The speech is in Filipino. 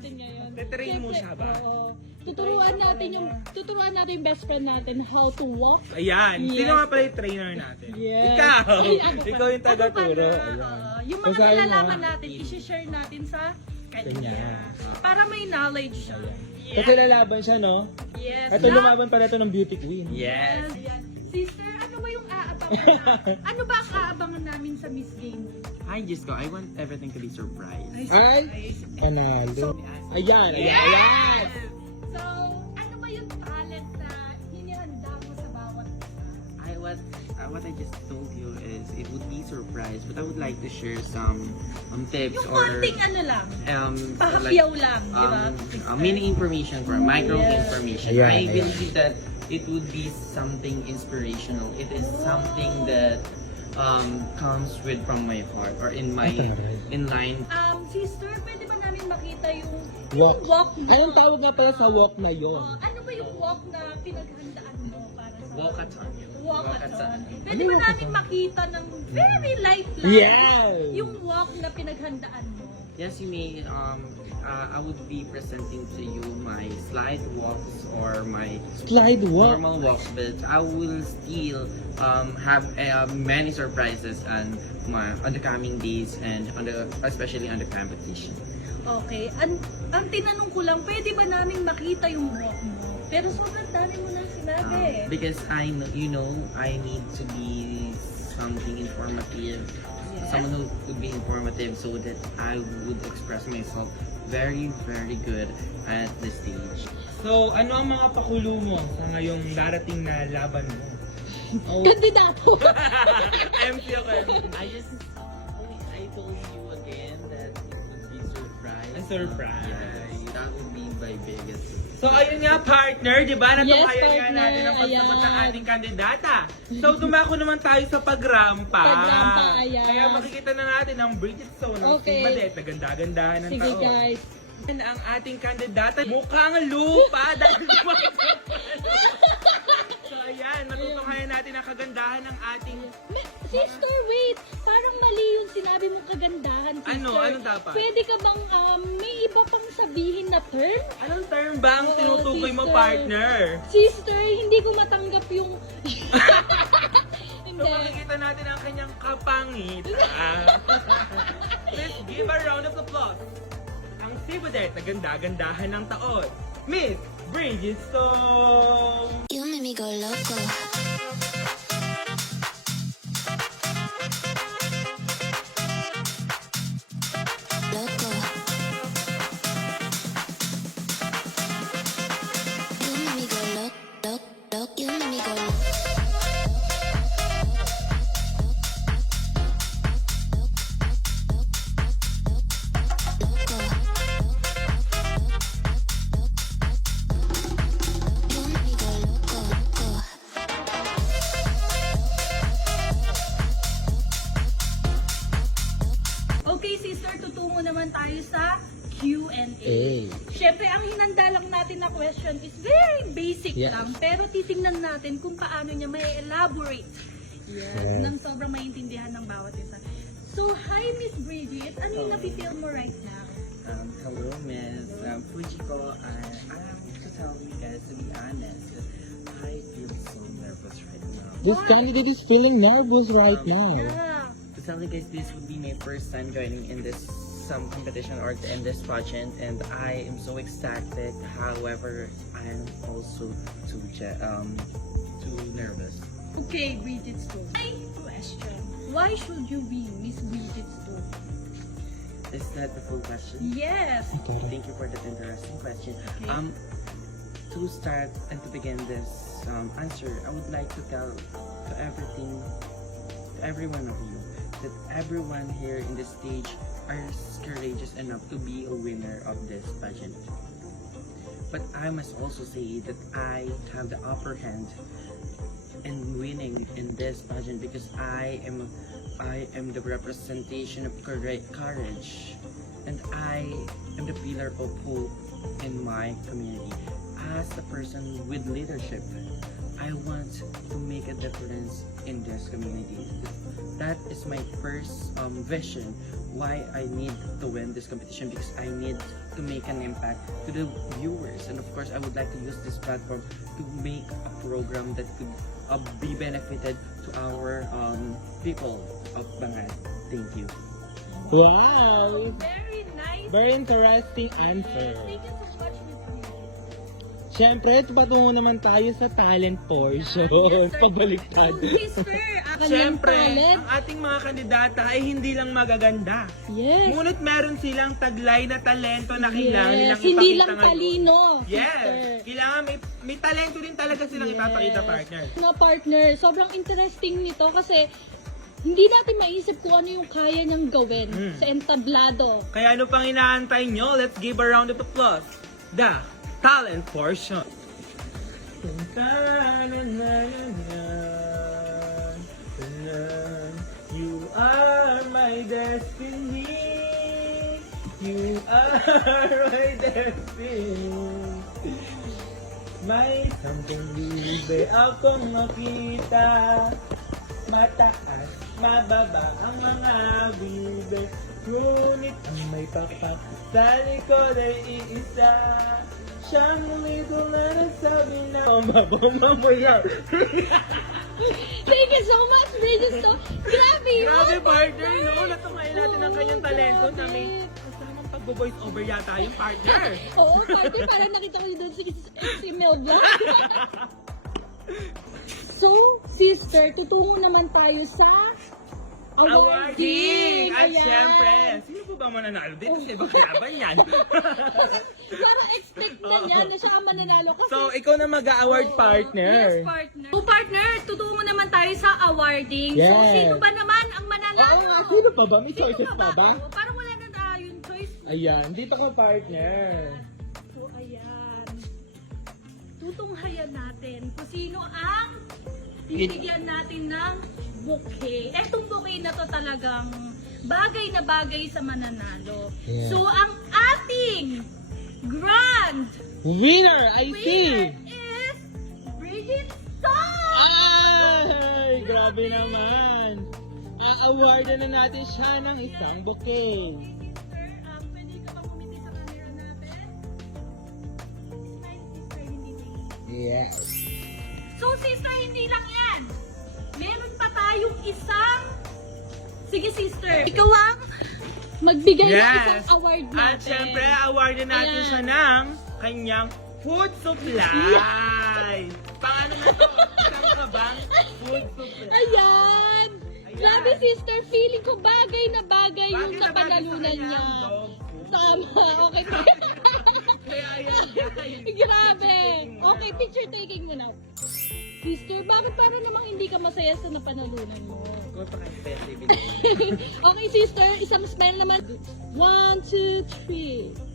natin ngayon. Titrain mo siya ba? Oo. Tuturuan natin yung best friend natin how to walk. Ayan. Yes. Sino nga pala yung trainer natin? Yes. Ikaw! Ay, ano pa? Ikaw yung taga-turo. Ano Ayan. pala, yung mga Basahin mo, nalalaman ah. natin, isi-share natin sa kanya. Kanya. Para may knowledge siya. Kasi lalaban siya, no? Yes. Ito lumaban pala ito ng beauty queen. Yes. Yan. Sister, ano ba yung aabangan namin? Ano ba ang aabangan namin sa Miss Game? Ay, Diyos ko, I want everything to be surprise. Ay! Panalo. Ayan, ayan, ayan! So, ano ba yung talent na hinihanda mo sa bawat isa? What I just told you is it would be surprise, but I would like to share some tips Yung or konting ano lang, like, pahapyaw lang, di ba? mini information for micro information. Ayan, I ayan. believe that it would be something inspirational. It is something that comes with from my heart or in my in line. Sister, pwede ba namin makita yung Walk. walk mo? Anong tawag nga pala sa walk na yon? Ano ba yung walk na pinaghandaan mo para sa Walkathon. walkathon? Pwede ba namin makita ng very light lang Yes! yung walk na pinaghandaan mo? Yes, you may. I would be presenting to you my slide walks or my Slide walk. normal walks, but I will still have many surprises on the coming days and especially on the competition. Okay, ang tinanong ko lang, pwede ba namin makita yung walk mo? Pero sobrang dami mo nang sinabi. Because I know, I need to be something informative, someone who could be informative, so that I would express myself very, very good at the stage. So, ano ang mga pakulo mo sa ngayong darating na laban mo? Oh, Kandidato! MC ako. I told you again that it would be surprise. A surprise. Yes, that would be my biggest. So, ayun nga, partner, di ba? Natukayan nga partner, natin ang pagsagot ng ayan. ating kandidata. So, dumako naman tayo sa pagrampa. Pagrampa, ayan. Kaya makikita na natin ang Bridgestone ng Okay. Sibadet na ganda-gandahan ng Sige taon. guys. Yan ang ating kandidata. Mukhang lupa dahil So, ayan, matutukayan natin ang kagandahan ng ating... Sister, wait! Parang mali yung sinabi mong kagandahan, sister. Ano? Anong dapat? Pwede ka bang may iba pang sabihin na term? Anong term ba ang Oo, tinutukoy mo, sister. partner? Sister, hindi ko matanggap yung... So, Hindi. makikita natin ang kanyang kapangitan. Let's give a round of applause. Ang Sibadet na ganda-gandahan ng taon, Miss Bridgestone! You make me go loco. Loco. You make me go loco. You make me go loco. You make me go loco. Okay, sister, tutungo naman tayo sa Q&A. Siyempre, ang hinanda lang natin na question is very basic Yes. lang, pero titingnan natin kung paano niya may elaborate. Yes, nang sobrang maintindihan ng bawat isa. So, hi Miss Bridget, ano yung nafe-feel mo right now? Hello, Miss Fujiko. I'm to tell you guys, to be honest, I feel so nervous right now. This candidate is feeling nervous right now. Yeah. To tell you guys, this would be my first time joining in this competition or in this pageant, and I am so excited. However, I am also too nervous. Okay, Bridget Stone. My question, why should you be Miss Bridget Stone? Is that the full question? Yes. Thank you for that interesting question. Okay. To start and to begin this answer, I would like to tell to every one of you, that everyone here in the stage are courageous enough to be a winner of this pageant. But I must also say that I have the upper hand in winning in this pageant because I am the representation of courage, and I am the pillar of hope in my community. As a person with leadership, I want to make a difference in this community. That is my first vision why I need to win this competition, because I need to make an impact to the viewers, and of course I would like to use this platform to make a program that could be benefited to our people of Bangad. Thank you. Wow! Very nice. Very interesting answer. Thank you so much, Miss Bridget. Siyempre, patungo naman tayo sa talent portion. Yes, sir. Pabaliktad. So, sister, Siyempre, talent. ang ating mga kandidata ay hindi lang magaganda. Yes. Ngunit meron silang taglay na talento na kailangan Yes. nilang Hindi ipakita lang ngayon. talino. Yes. Sister. Kailangan may talento din talaga silang Yes. ipapakita, partner. Mga partner, sobrang interesting nito kasi hindi natin maisip kung ano yung kaya niyang gawin sa entablado. Kaya ano pang inaantay nyo? Let's give a round of applause. The talent portion. You are my destiny. You are my destiny. May something libe akong makita. Mataas, mababa ang mga bibe. Ngunit ang may pakpak sa likod ay iisa. Siyang little na nasabi na mamaya. Thank you so much, Bridget. So, grabe yun. Grabe, partner, no? Natungayin natin ang kanyang talento na may gusto naman pag-voice over yata yung partner. Oo, partner, parang nakita ko doon si Melvin. So, sister, tutungo naman tayo sa awarding. At Ayan. syempre, sino po ba mananalo dito? Sa ibang laban yan. Parang expect na niya na siya ang mananalo. Kasi, So, ikaw na mag-award partner. Yes, partner. So, partner, tutungo naman tayo sa awarding. So, Yes. sino ba naman ang mananalo? Oo nga, sino pa ba? May Sino choices pa ba? Oo, parang wala na yung choice. Ayan, dito ka partner. So, ayan. Tutunghayan natin kung sino ang bibigyan natin ng bouquet. Etong bouquet na to talagang bagay na bagay sa mananalo. Yeah. So, ang ating grand Winner, I see! winner is Bridget Song! Ay, grabe naman. A-awardan na natin siya ng isang bouquet. Sister, pwede ka bang umiti sa camera natin? Smile, sister, hindi na Yes. So, sister, hindi lang yan. Meron pa tayong isang... Sige, sister. Ikaw ang... magbigay ng Yes. isang award natin. At syempre, awardan natin Ayan. siya ng kanyang food supply. Paano na to? Saan ka bang food supply? Ayan! Ayan. Grabe, sister, feeling ko bagay na bagay yung Bagay na bagay sa napanalunan kanya niya. ang dog food. Tama, okay. Kaya ayan, guys. Grabe. Okay, picture taking muna. Sister, bakit parang namang hindi ka masaya sa napanalunan mo? Go to expensive. Okay, sister, isang smile naman. 1, 2, 3.